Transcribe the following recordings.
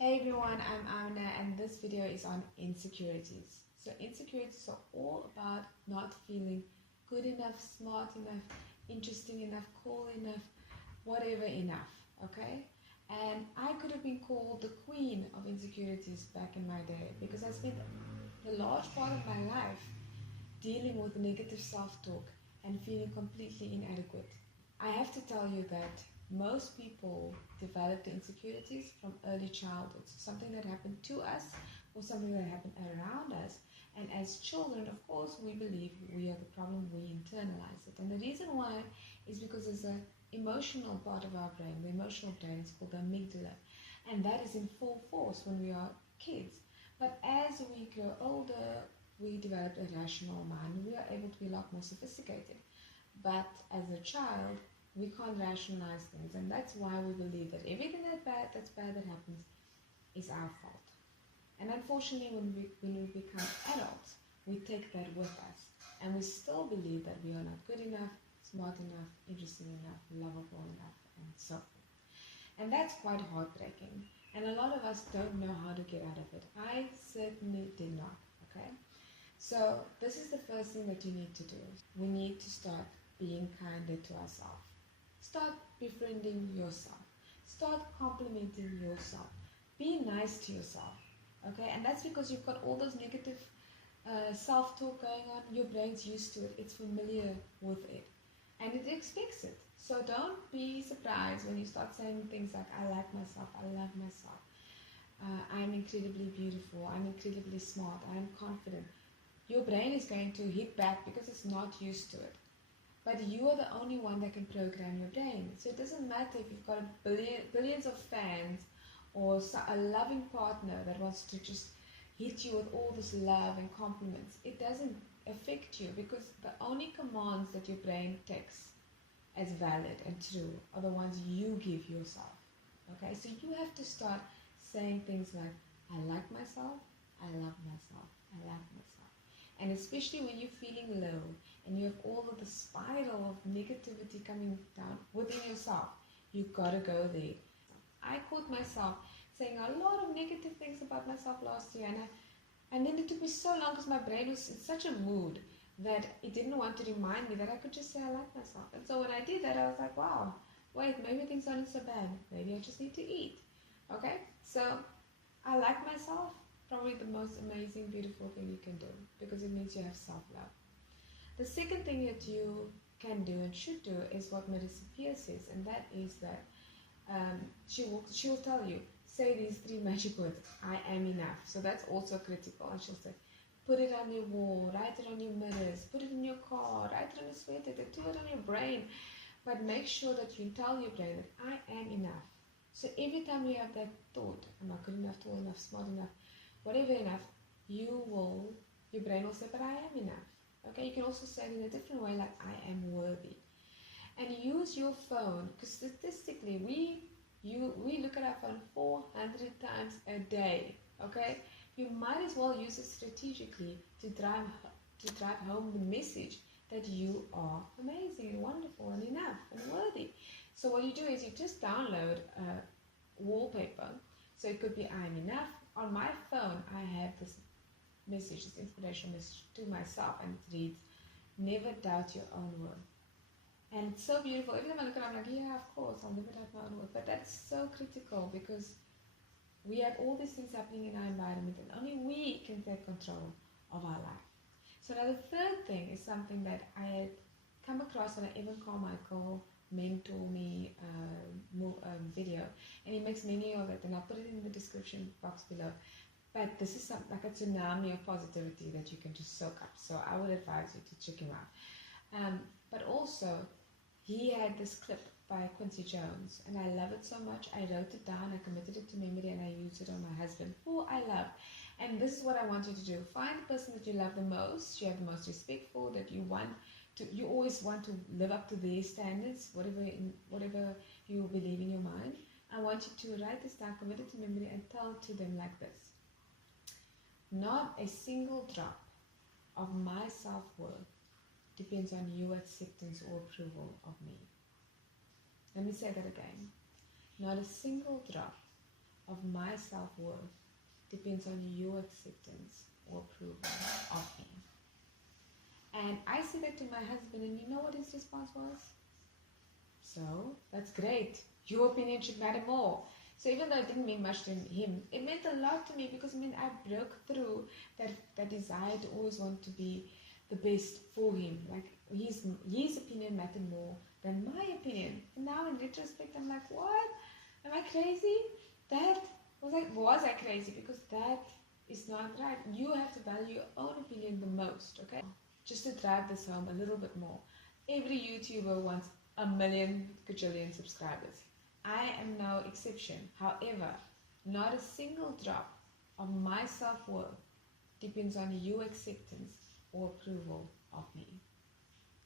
Hey everyone, I'm Amiena and this video is on insecurities. So insecurities are all about not feeling good enough, smart enough, interesting enough, cool enough, whatever enough, okay? And I could have been called the queen of insecurities back in my day because I spent the large part of my life dealing with negative self-talk and feeling completely inadequate. I have to tell you that most people develop the insecurities from early childhood, something that happened to us or something that happened around us. And as children, of course, we believe we are the problem, we internalize it. And the reason why is because there's an emotional part of our brain. The emotional brain is called the amygdala, and that is in full force when we are kids. But as we grow older, we develop a rational mind. We are able to be a lot more sophisticated. But as a child, we can't rationalize things, and that's why we believe that everything that's bad that happens is our fault. And unfortunately, when we become adults, we take that with us, and we still believe that we are not good enough, smart enough, interesting enough, lovable enough, and so forth. And that's quite heartbreaking. And a lot of us don't know how to get out of it. I certainly did not. Okay, so this is the first thing that you need to do. We need to start being kinder to ourselves. Start befriending yourself. Start complimenting yourself. Be nice to yourself. Okay, and that's because you've got all those negative self-talk going on. Your brain's used to it. It's familiar with it, and it expects it. So don't be surprised when you start saying things like, I like myself, I love myself, I'm incredibly beautiful, I'm incredibly smart, I'm confident. Your brain is going to hit back because it's not used to it. But you are the only one that can program your brain. So it doesn't matter if you've got billions of fans or a loving partner that wants to just hit you with all this love and compliments. It doesn't affect you because the only commands that your brain takes as valid and true are the ones you give yourself. Okay, so you have to start saying things like, I like myself, I love myself, I love myself. And especially when you're feeling low and you have all of the spiral of negativity coming down within yourself, you've got to go there. I caught myself saying a lot of negative things about myself last year, and then it took me so long because my brain was in such a mood that it didn't want to remind me that I could just say I like myself. And so when I did that, I was like, wow, wait, maybe things aren't so bad. Maybe I just need to eat. Okay, so I like myself. Probably the most amazing, beautiful thing you can do because it means you have self-love. The second thing that you can do and should do is what Marissa Peer says, and that is that she will tell you, say these 3 magic words, I am enough. So that's also critical. And she'll say, put it on your wall, write it on your mirrors, put it in your car, write it on your sweater, tattoo it on your brain. But make sure that you tell your brain that I am enough. So every time you have that thought, I'm not good enough, tall enough, smart enough, whatever enough, your brain will say, but I am enough. Okay, you can also say it in a different way, like I am worthy. And use your phone, because statistically, we look at our phone 400 times a day. Okay, you might as well use it strategically to drive home the message that you are amazing and wonderful and enough and worthy. So what you do is you just download a wallpaper. So it could be I am enough. On my phone, I have this message, this inspirational message to myself, and it reads, never doubt your own worth. And it's so beautiful. Every time I look at it, I'm like, yeah, of course, I'll never doubt my own worth. But that's so critical because we have all these things happening in our environment, and only we can take control of our life. So now the third thing is something that I had come across on an Evan Carmichael mentor me video, and he makes many of it, and I'll put it in the description box below. But this is like a tsunami of positivity that you can just soak up. So I would advise you to check him out. But also, he had this clip by Quincy Jones, and I love it so much. I wrote it down, I committed it to memory, and I used it on my husband, who I love. And this is what I want you to do. Find the person that you love the most, you have the most respect for, that you always want to live up to their standards, whatever you believe in your mind. I want you to write this down, commit it to memory, and tell to them like this. Not a single drop of my self-worth depends on your acceptance or approval of me. Let me say that again. Not a single drop of my self-worth depends on your acceptance or approval of me. And I said that to my husband, and you know what his response was? So, that's great. Your opinion should matter more. So even though it didn't mean much to him, it meant a lot to me, because I broke through that desire to always want to be the best for him. Like his opinion mattered more than my opinion. And now in retrospect, I'm like, what? Am I crazy? Was I crazy? Because that is not right. You have to value your own opinion the most, okay? Just to drive this home a little bit more. Every YouTuber wants 1 million gajillion subscribers. I am no exception. However, not a single drop of my self-worth depends on your acceptance or approval of me.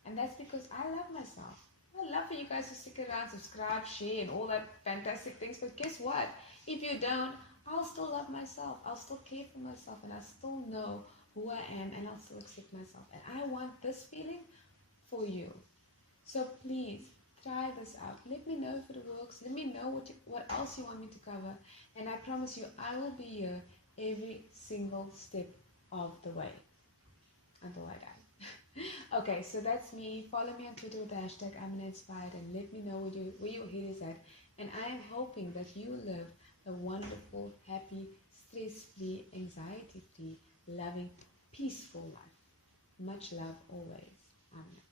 And that's because I love myself. I love for you guys to stick around, subscribe, share, and all that fantastic things. But guess what? If you don't, I'll still love myself. I'll still care for myself, and I still know who I am, and I'll still accept myself. And I want this feeling for you. So please, try this out. Let me know if it works. Let me know what else you want me to cover. And I promise you, I will be here every single step of the way until I die. Okay, so that's me. Follow me on Twitter with the hashtag Amiena Inspired, and let me know where your head is at. And I am hoping that you live a wonderful, happy, stress-free, anxiety-free, loving, peaceful life. Much love always. Amiena.